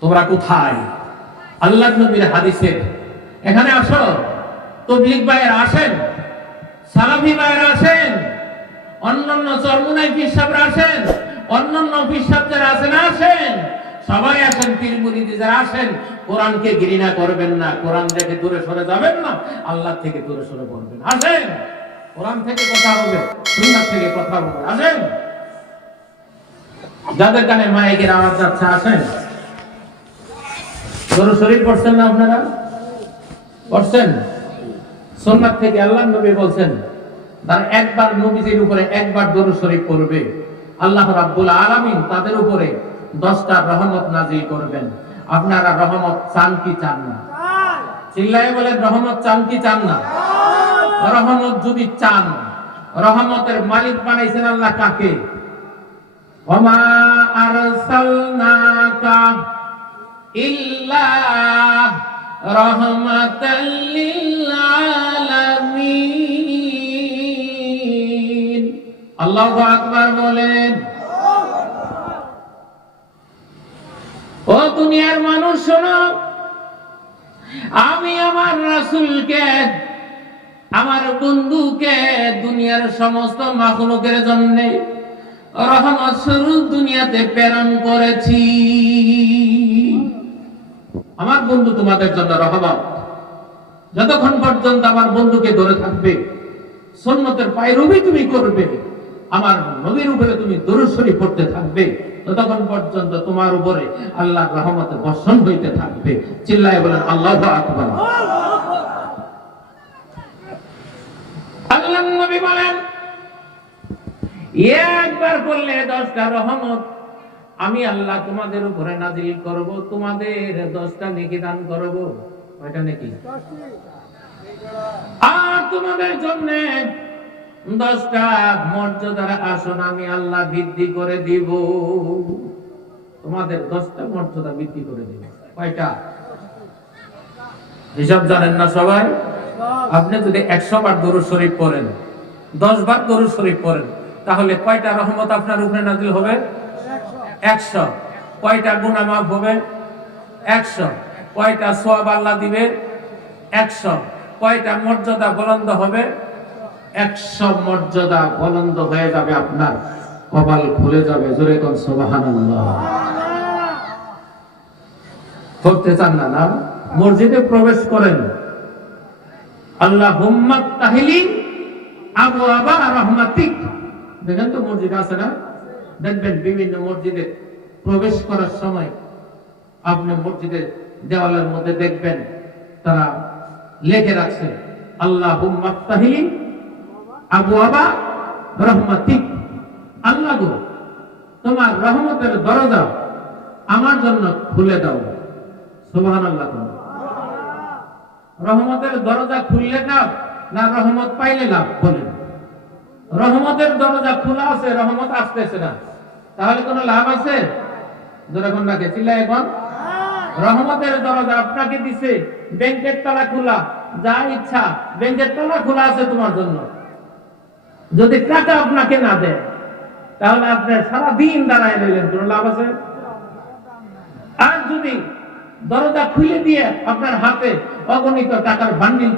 তোমরা কোথায়? আল্লাহ নবীর হাদিসে। এখানে আসো। তবলিগ ভাইয়ের আসেন। সালাফি ভাইয়ের আসেন। অন্যান্য চরমুনাই পিসাবরা আসেন। অন্যান্য পিসাব যারা আছেন, আসেন। সবাই আসেন পীর মুরিদি যারা আসেন, কোরআনকে ঘৃণা করবেন না। কোরআন থেকে দূরে সরে যাবেন না। আল্লাহ থেকে দূরে সরে পড়বেন আসেন। কোরআন থেকে কথা হবে, সুন্নাত থেকে কথা হবে। আসেন। যাদের কানে মাইকের আওয়াজ যাচ্ছে, আসেন। শরীফ পড়ছেন না আপনারা? পড়ছেন? সোমনাথ থেকে আল্লাহ নবী বলছেন, তার একবার নবীজির উপরে একবার দরুদ শরীফ পড়বে। আল্লাহ রাব্বুল আলামিন তাদের উপরে দশটা রহমত নাজিল করবেন। আপনারা রহমত চান কি চান না? চিল্লায় বলেন, রহমত চান কি চান না? রহমত যদি চান, রহমতের মালিক বানাইছেন আল্লাহ কাকে? ওমা আরসালনাকা আলামিন আল্লাহু বলেন। ও দুনিয়ার মানুষ, শোনো। আমি আমার রাসূলকে, আমার বন্ধুকে, দুনিয়ার সমস্ত মাখলুকের জন্য রহমত স্বরূপ দুনিয়াতে প্রেরণ করেছি। আমার বন্ধু তোমাদের জন্য রহমত। যতক্ষণ পর্যন্ত আমার বন্ধুকে ধরে থাকবে সন্ন্যতের পায়রবি তুমি করবে, আমার নবীর উপরে তুমি দরুসরি পড়তে থাকবে, ততক্ষণ পর্যন্ত তোমার উপরে আল্লাহর রহমতে বর্ষণ হইতে থাকবে। চিল্লায় বলেন, আল্লাহ আকবার। আল্লাহ নবী বলেন, একবার করলে দশটা রহমত আমি আল্লাহ তোমাদের উপরে নাজিল করব, তোমাদের দশটা নেকি দান করব। কয়টা নেকি? আর তোমাদের জন্য দশটা মর্যাদার আসন আমি আল্লাহ বৃদ্ধি করে দিব। তোমাদের দশটা মর্যাদা বৃদ্ধি করে দিব। কয়টা? হিসাব জানেন না সবাই? আপনি যদি একশো বার দরুদ শরীফ পড়েন, দশ বার দরুদ শরীফ পড়েন, তাহলে কয়টা রহমত আপনার উপরে নাজিল হবে? একশো। কয়টা হবে? একশো। কয়টা দিবে? একশো। কয়টা মর্যাদা বলন্দ হবে? একশো মর্যাদা বলন্দ হয়ে যাবে আপনার। কপাল খুলে যাবে। জোরে করতে চান না না মসজিদে প্রবেশ করেন। আল্লাহ হুম্মাত তাহিলি আবু আবা রহমাতিক। দেখেন তো মসজিদ আছে না? দেখবেন বিভিন্ন মসজিদে প্রবেশ করার সময় আপনি মসজিদের দেওয়ালের মধ্যে দেখবেন তারা লেখে রাখছে আল্লাহ আবু আবা রহমাতিক। আল্লাহ গো, তোমার রহমতের দরজা আমার জন্য খুলে দাও। সুবহান আল্লাহ রহমতের দরজা খুললে লাভ না রহমত পাইলে লাভ বলেন। রহমতের দরজা খোলা আছে, রহমত আসতেছে না। তাহলে কোনো লাভ আছে? এখন। রহমতের দরজা আপনাকে দিছে। ব্যাংকের খোলা। যা ইচ্ছা, ব্যাংকের খোলা আছে তোমার জন্য। যদি টাকা আপনাকে না দেয়, তাহলে আপনার সারা দিন দাঁড়ায় রইলেন। কোন লাভ আছে? আর যদি দরজা খুলে দিয়ে আপনার হাতে অগণিত টাকার বান্ডিল